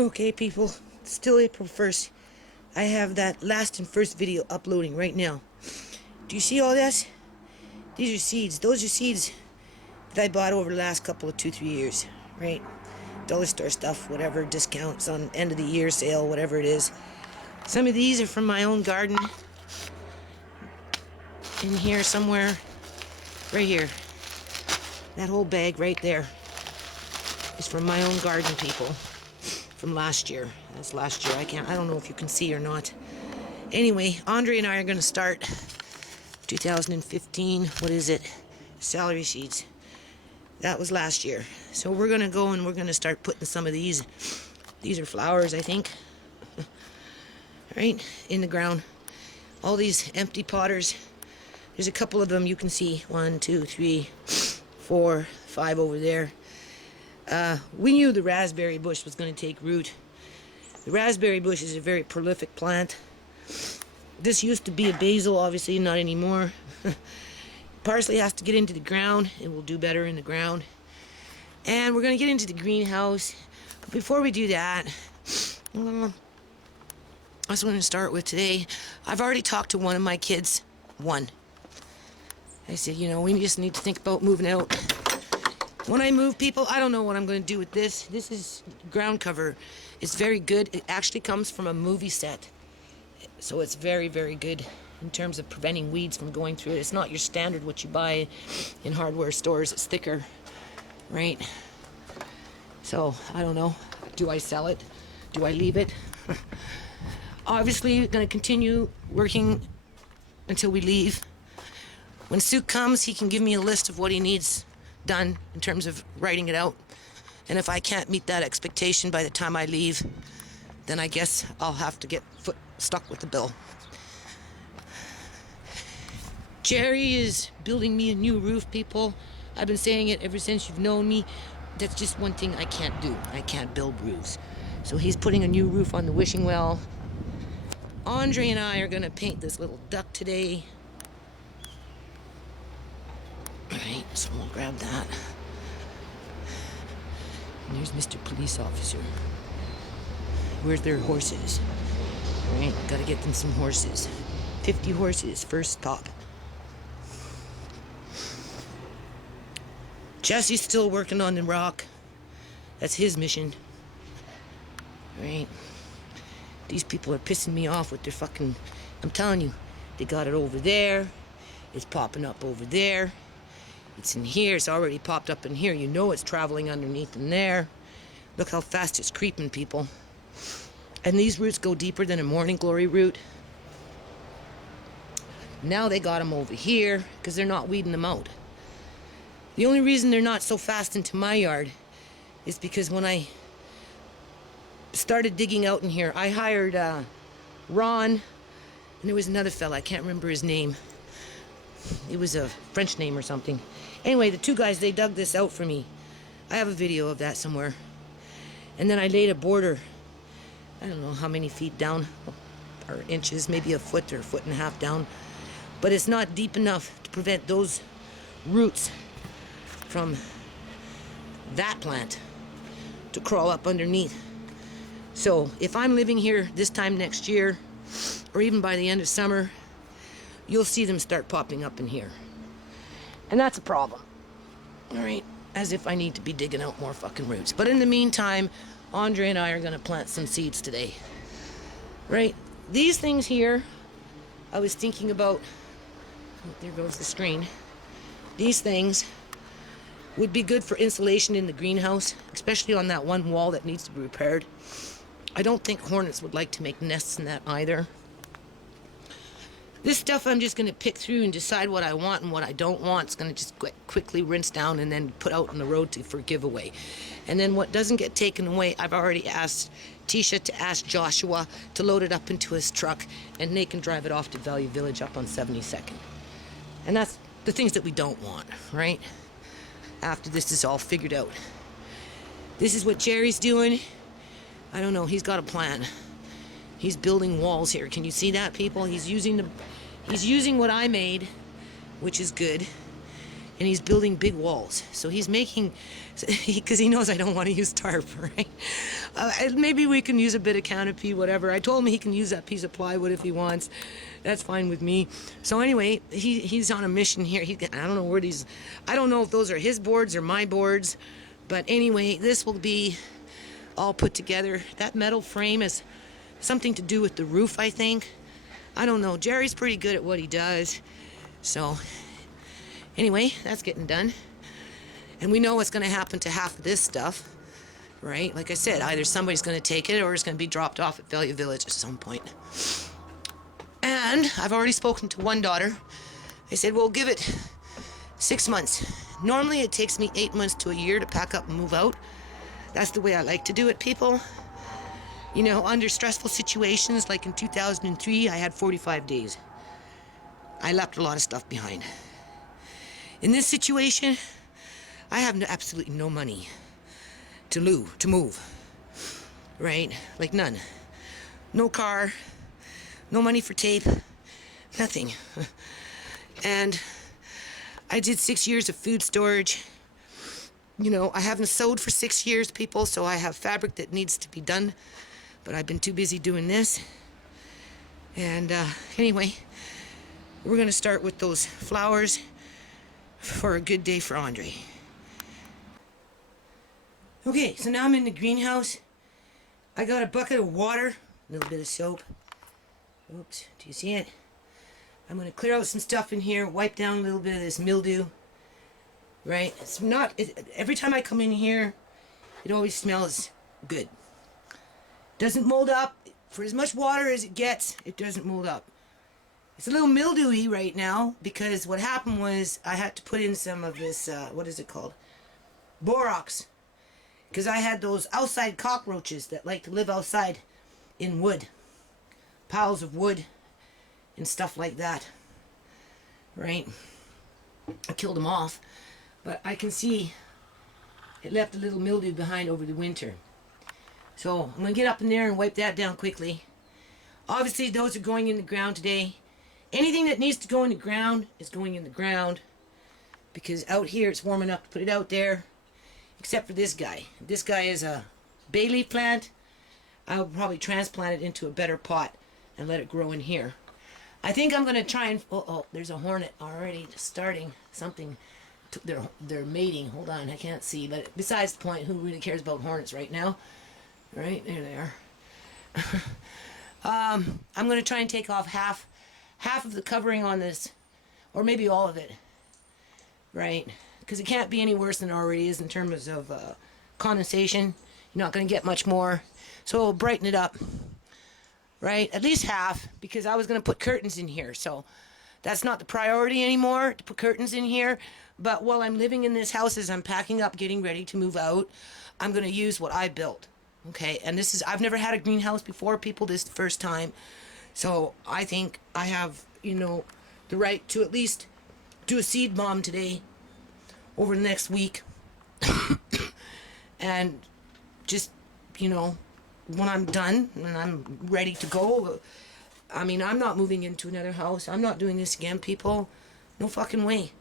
Okay, people, still April 1st. I have that last and first video uploading right now. Do you see all this? These are seeds. Those are seeds that I bought over the last couple of 2-3 years, right? Dollar store stuff, whatever, discounts on end of the year sale, whatever it is. Some of these are from my own garden. In here somewhere, right here. That whole bag right there is from my own garden, people. From last year. That's last year. I don't know if you can see or not. Anyway, Andre and I are going to start 2015, what is it? Celery seeds. That was last year. So we're going to go and we're going to start putting some of these. These are flowers, I think. Right? In the ground. All these empty potters. There's a couple of them you can see. 1, 2, 3, 4, 5 over there. We knew the raspberry bush was going to take root. The raspberry bush is a very prolific plant. This used to be a basil, obviously not anymore. Parsley has to get into the ground. It will do better in the ground. And we're going to get into the greenhouse. But before we do that, that's what I'm going to start with today. I've already talked to one of my kids. One. I said, you know, we just need to think about moving out. When I move, people, I don't know what I'm going to do with this. This is ground cover. It's very good. It actually comes from a movie set. So it's very, very good in terms of preventing weeds from going through it. It's not your standard what you buy in hardware stores. It's thicker, right? So, I don't know. Do I sell it? Do I leave it? Obviously, going to continue working until we leave. When Sue comes, he can give me a list of what he needs done in terms of writing it out. And if I can't meet that expectation by the time I leave, then I guess I'll have to get stuck with the bill. Jerry is building me a new roof, people. I've been saying it ever since you've known me. That's just one thing I can't do. I can't build roofs. So he's putting a new roof on the wishing well. Andre and I are going to paint this little duck today. Alright, so we'll grab that. And there's Mr. Police Officer. Where's their horses? Alright, gotta get them some horses. 50 horses, first stop. Jesse's still working on the rock. That's his mission. Alright. These people are pissing me off with their fucking... I'm telling you, they got it over there. It's popping up over there. It's in here. It's already popped up in here. You know it's traveling underneath in there. Look how fast it's creeping, people. And these roots go deeper than a morning glory root. Now they got them over here because they're not weeding them out. The only reason they're not so fast into my yard is because when I started digging out in here, I hired Ron, and there was another fella. I can't remember his name. It was a French name or something. Anyway, the two guys, they dug this out for me. I have a video of that somewhere. And then I laid a border, I don't know how many feet down, or inches, maybe a foot or a foot and a half down. But it's not deep enough to prevent those roots from that plant to crawl up underneath. So if I'm living here this time next year, or even by the end of summer, you'll see them start popping up in here. And that's a problem. Alright, as if I need to be digging out more fucking roots. But in the meantime, Andre and I are going to plant some seeds today. Right? These things here, I was thinking about... Oh, there goes the screen. These things would be good for insulation in the greenhouse, especially on that one wall that needs to be repaired. I don't think hornets would like to make nests in that either. This stuff I'm just going to pick through and decide what I want and what I don't want. It's going to just quickly rinse down and then put out on the road for giveaway. And then what doesn't get taken away, I've already asked Tisha to ask Joshua to load it up into his truck and they can drive it off to Value Village up on 72nd. And that's the things that we don't want, right? After this is all figured out. This is what Jerry's doing. I don't know, he's got a plan. He's building walls here. Can you see that, people? He's using what I made, which is good. and he's building big walls. So he's making, because he knows I don't want to use tarp, right? Maybe we can use a bit of canopy, whatever. I told him he can use that piece of plywood if he wants. That's fine with me. So anyway, he's on a mission here. I don't know where these, I don't know if those are his boards or my boards, but anyway, this will be all put together. That metal frame is something to do with the roof, I think. I don't know. Jerry's pretty good at what he does. So anyway, that's getting done. And we know what's going to happen to half of this stuff, right? Like I said, either somebody's going to take it or it's going to be dropped off at Value Village at some point. And I've already spoken to one daughter. I said, we'll give it 6 months. Normally it takes me 8 months to a year to pack up and move out. That's the way I like to do it, people. You know, under stressful situations, like in 2003, I had 45 days. I left a lot of stuff behind. In this situation, I have absolutely no money to move, right? Like none. No car, no money for tape, nothing. And I did 6 years of food storage. You know, I haven't sewed for 6 years, people, so I have fabric that needs to be done, but I've been too busy doing this. And anyway, we're going to start with those flowers for a good day for Andre. Okay, so now I'm in the greenhouse. I got a bucket of water, a little bit of soap. Oops, do you see it? I'm going to clear out some stuff in here, wipe down a little bit of this mildew. Right? It's not, every time I come in here, it always smells good. Doesn't mold up. For as much water as it gets, it doesn't mold up. It's a little mildewy right now because what happened was I had to put in some of this, what is it called? Borax. Because I had those outside cockroaches that like to live outside in wood. Piles of wood and stuff like that. Right? I killed them off. But I can see it left a little mildew behind over the winter. So I'm going to get up in there and wipe that down quickly. Obviously those are going in the ground today. Anything that needs to go in the ground is going in the ground. Because out here it's warm enough to put it out there. Except for this guy. This guy is a bay leaf plant. I'll probably transplant it into a better pot and let it grow in here. I think I'm going to try and... Oh, there's a hornet already starting something. They're mating. Hold on, I can't see. But besides the point, who really cares about hornets right now? Right, there they are. I'm going to try and take off half of the covering on this. Or maybe all of it. Right? Because it can't be any worse than it already is in terms of condensation. You're not going to get much more. So it'll brighten it up. Right? At least half. Because I was going to put curtains in here. So that's not the priority anymore, to put curtains in here. But while I'm living in this house, as I'm packing up, getting ready to move out, I'm going to use what I built. Okay? And this is, I've never had a greenhouse before, people. This is the first time. So I think I have, you know, the right to at least do a seed bomb today, over the next week. And just, you know, when I'm done and I'm ready to go, I mean, I'm not moving into another house. I'm not doing this again, people. No fucking way.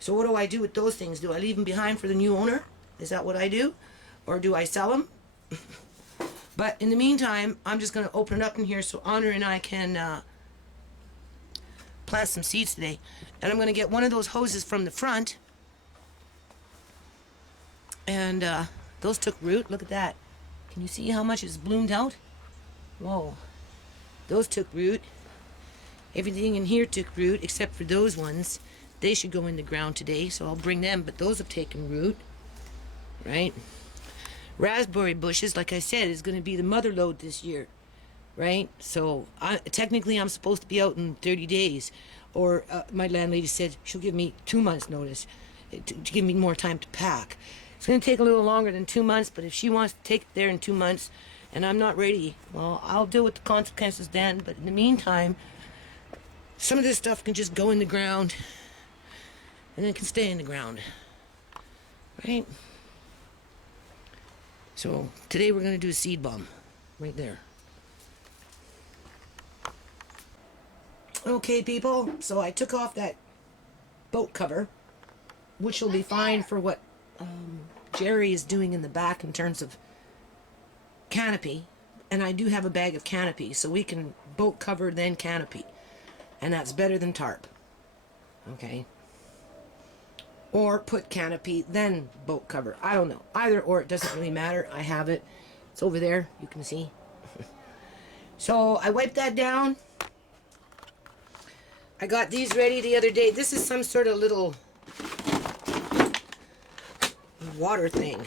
So what do I do with those things? Do I leave them behind for the new owner? Is that what I do? Or do I sell them? But in the meantime, I'm just going to open it up in here so Honor and I can plant some seeds today. And I'm going to get one of those hoses from the front. And those took root. Look at that. Can you see how much it's bloomed out? Whoa. Those took root. Everything in here took root except for those ones. They should go in the ground today, so I'll bring them, but those have taken root. Right? Raspberry bushes, like I said, is going to be the mother lode this year. Right? So technically I'm supposed to be out in 30 days. Or my landlady said she'll give me 2 months notice to give me more time to pack. It's going to take a little longer than 2 months, but if she wants to take it there in 2 months and I'm not ready, well, I'll deal with the consequences then. But in the meantime, some of this stuff can just go in the ground and it can stay in the ground. Right? So today we're going to do a seed bomb right there. Okay, people, so I took off that boat cover, which will be fine for what Jerry is doing in the back in terms of canopy. And I do have a bag of canopy, so we can boat cover then canopy, and that's better than tarp. Okay, or put canopy then boat cover. I don't know, either or, it doesn't really matter. I have it, it's over there, you can see. So I wiped that down. I got these ready the other day. This is some sort of little water thing.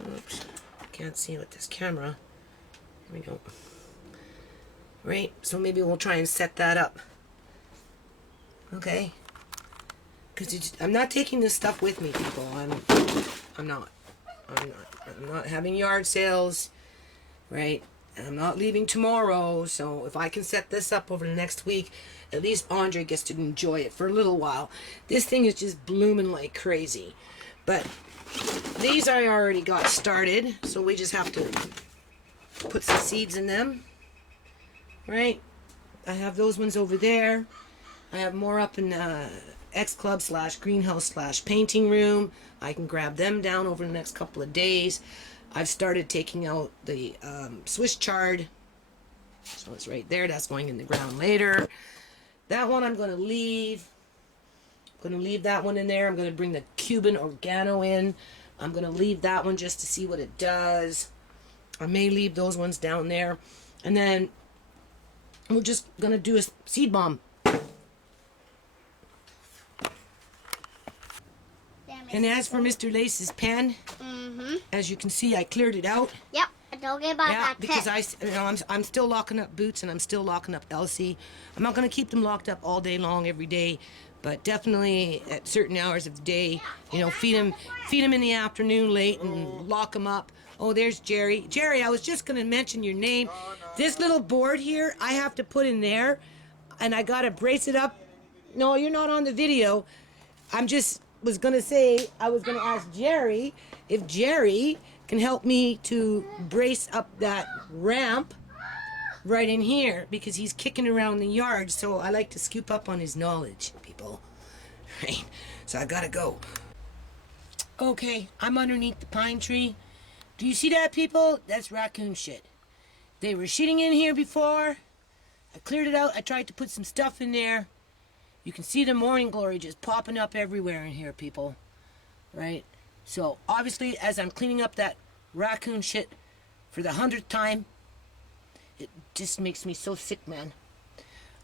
Oops, can't see with this camera. Here we go. Right, so maybe we'll try and set that up. Okay, because I'm not taking this stuff with me, people. I'm not having yard sales, right? And I'm not leaving tomorrow, so if I can set this up over the next week, at least Andre gets to enjoy it for a little while. This thing is just blooming like crazy. But these I already got started, so we just have to put some seeds in them. Right? I have those ones over there. I have more up in X Club / greenhouse / painting room. I can grab them down over the next couple of days. I've started taking out the Swiss Chard. So it's right there. That's going in the ground later. That one I'm going to leave. I'm going to leave that one in there. I'm going to bring the Cuban Oregano in. I'm going to leave that one just to see what it does. I may leave those ones down there. And then we're just going to do a seed bomb. And as for Mr. Lace's pen, as you can see, I cleared it out. Yep, don't get about that because I'm still locking up Boots and I'm still locking up Elsie. I'm not going to keep them locked up all day long every day, but definitely at certain hours of the day, you know, feed them in the afternoon late and lock them up. Oh, there's Jerry. Jerry, I was just going to mention your name. This little board here, I have to put in there, and I got to brace it up. No, you're not on the video. I was going to say, I was going to ask Jerry if Jerry can help me to brace up that ramp right in here, because he's kicking around the yard, so I like to scoop up on his knowledge, people. Right? So I gotta go. Okay, I'm underneath the pine tree. Do you see that, people? That's raccoon shit. They were shitting in here before. I cleared it out. I tried to put some stuff in there. You can see the morning glory just popping up everywhere in here, people. Right? So, obviously, as I'm cleaning up that raccoon shit for the 100th time, it just makes me so sick, man.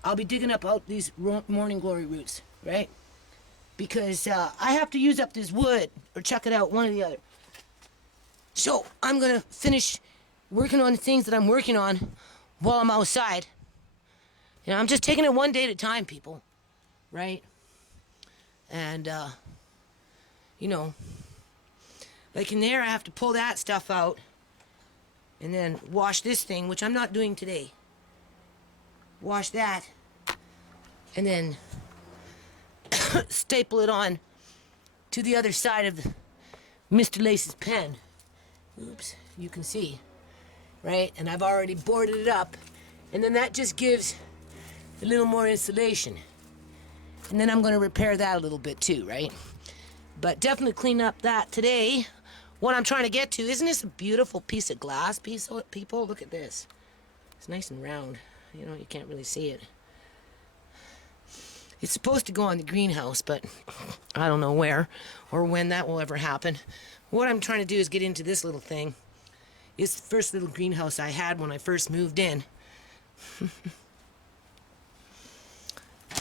I'll be digging up out these morning glory roots, right? Because I have to use up this wood or chuck it out, one or the other. So, I'm going to finish working on the things that I'm working on while I'm outside. You know, I'm just taking it one day at a time, people. Right? And, you know, like in there, I have to pull that stuff out and then wash this thing, which I'm not doing today. Wash that and then staple it on to the other side of Mr. Lace's pen. Oops, you can see, right? And I've already boarded it up, and then that just gives a little more insulation. And then I'm going to repair that a little bit too, right? But definitely clean up that today. What I'm trying to get to, isn't this a beautiful piece of glass, people? Look at this. It's nice and round. You know, you can't really see it. It's supposed to go on the greenhouse, but I don't know where or when that will ever happen. What I'm trying to do is get into this little thing. It's the first little greenhouse I had when I first moved in.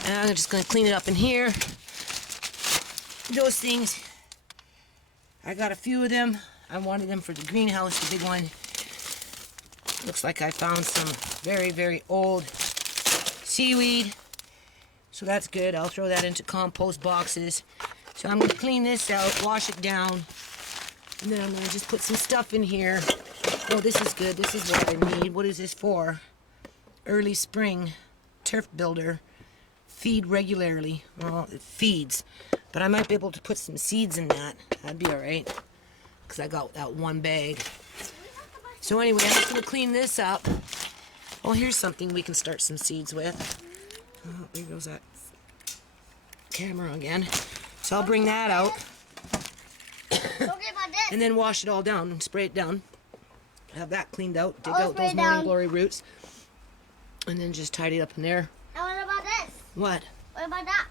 And I'm just going to clean it up in here. Those things, I got a few of them. I wanted them for the greenhouse, the big one. Looks like I found some very, very old seaweed. So that's good. I'll throw that into compost boxes. So I'm going to clean this out, wash it down. And then I'm going to just put some stuff in here. Oh, this is good. This is what I need. What is this for? Early spring turf builder. Feed regularly. Well, it feeds, but I might be able to put some seeds in that. That'd be all right, because I got that one bag. So anyway, I'm just going to clean this up. Oh, here's something we can start some seeds with. Oh, there goes that camera again. So I'll bring that out. Don't get about this. And then wash it all down and spray it down. Have that cleaned out. Dig I'll out those spray morning down. glory roots. And then just tidy it up in there. And what about this? What? What about that?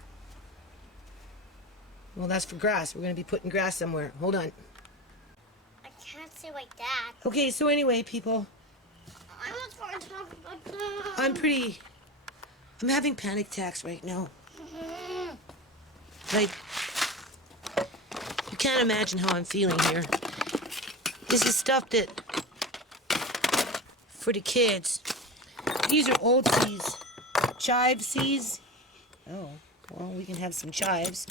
Well, that's for grass. We're going to be putting grass somewhere. Hold on. I can't say like that. Okay, so anyway, people, I was going to talk about that. I'm having panic attacks right now. Like, you can't imagine how I'm feeling here. This is stuff that, for the kids, these are old seeds. Chive seeds. Oh, well, we can have some chives.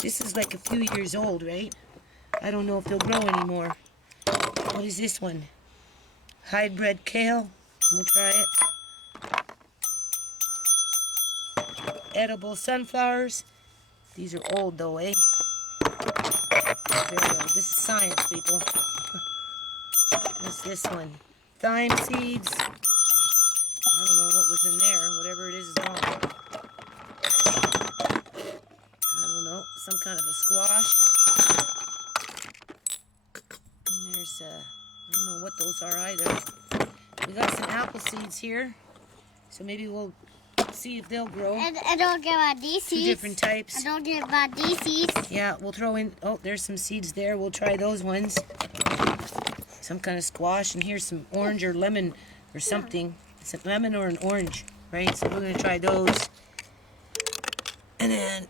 This is like a few years old, right? I don't know if they'll grow anymore. What is this one? Hybrid kale. We'll try it. Edible sunflowers. These are old though, eh? Very old. This is science, people. What's this one? Thyme seeds. I don't know what was in there. Whatever it is gone. I don't know. Some kind of a squash. And there's I don't know what those are either. We got some apple seeds here. So maybe we'll see if they'll grow. And I don't get about these seeds. Two different types. I don't get about these seeds. Yeah, we'll throw in, oh, there's some seeds there. We'll try those ones. Some kind of squash, and here's some orange or lemon or something. It's a lemon or an orange, right? So we're going to try those. And then,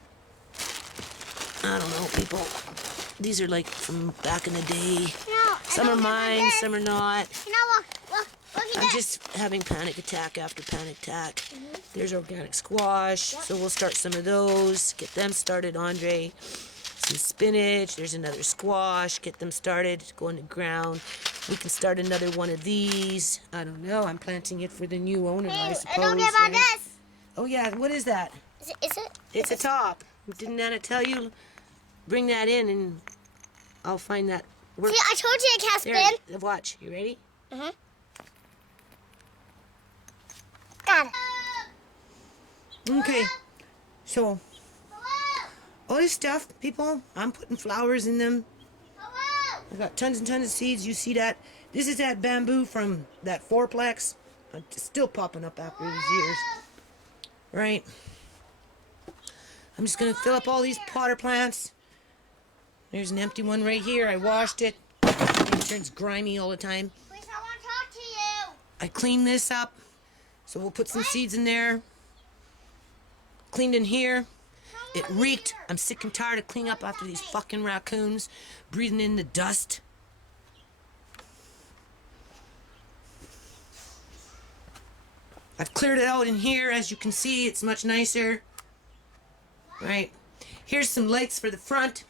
I don't know, people. These are like from back in the day. No, Some are mine, some are not. You know, look at I'm this. just having panic attack after panic attack. There's organic squash, so we'll start some of those. Get them started, Andre. Some spinach. There's another squash. Get them started. Go in the ground. We can start another one of these. I don't know. I'm planting it for the new owner, I Hey, suppose. I don't get about right? this. Oh yeah, what is that? Is it? It's a top. Didn't Nana tell you? Bring that in and I'll find that. See, I told you it can't There, spin. watch. You ready? Mhm. Got it. Okay. So, all this stuff, people, I'm putting flowers in them. I got tons and tons of seeds. You see that? This is that bamboo from that fourplex. It's still popping up after these years. Right? I'm just going to fill up all these potter plants. There's an empty one right here. I washed it. It turns grimy all the time. Please, I want to talk to you. I cleaned this up. So we'll put some seeds in there. Cleaned in here. It reeked. I'm sick and tired of cleaning up after these fucking raccoons breathing in the dust. I've cleared it out in here. As you can see, it's much nicer. Right. Here's some lights for the front.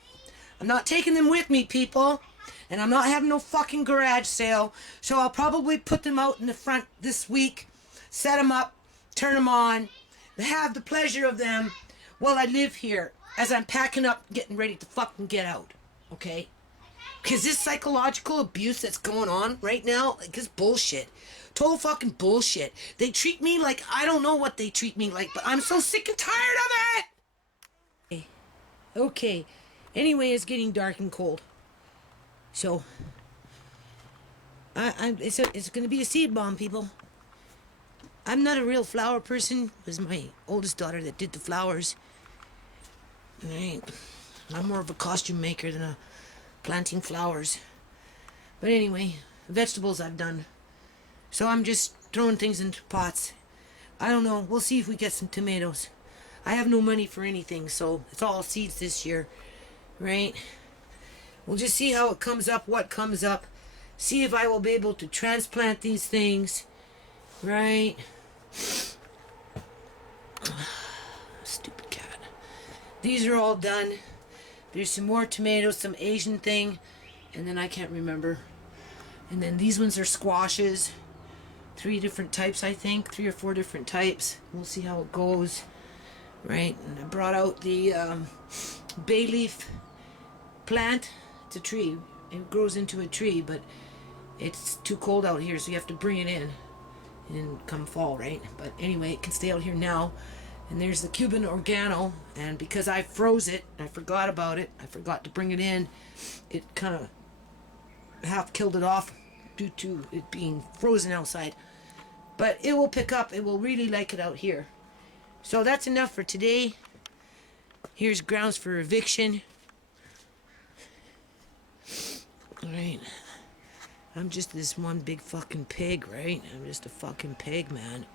I'm not taking them with me, people. And I'm not having no fucking garage sale. So I'll probably put them out in the front this week. Set them up. Turn them on. Have the pleasure of them while I live here. As I'm packing up, getting ready to fucking get out. Okay? Because this psychological abuse that's going on right now, like, it's bullshit. Total fucking bullshit. They treat me like I don't know what they treat me like, but I'm so sick and tired of it! Okay. Anyway, it's getting dark and cold. So, it's going to be a seed bomb, people. I'm not a real flower person. It was my oldest daughter that did the flowers. Right. I'm more of a costume maker than a planting flowers. But anyway, vegetables I've done. So I'm just throwing things into pots. I don't know. We'll see if we get some tomatoes. I have no money for anything, so it's all seeds this year. Right? We'll just see how it comes up, what comes up. See if I will be able to transplant these things. Right? Stupid cat. These are all done. There's some more tomatoes, some Asian thing, and then I can't remember. And then these ones are squashes. 3 different types, I think. 3 or 4 different types. We'll see how it goes. Right? And I brought out the bay leaf plant. It's a tree. It grows into a tree, but it's too cold out here, so you have to bring it in come fall, right? But anyway, it can stay out here now, And there's the Cuban oregano, and because I froze it, I forgot about it. I forgot to bring it in. It kind of half killed it off due to it being frozen outside. But it will pick up. It will really like it out here. So that's enough for today. Here's grounds for eviction. Alright. I'm just this one big fucking pig, right? I'm just a fucking pig, man.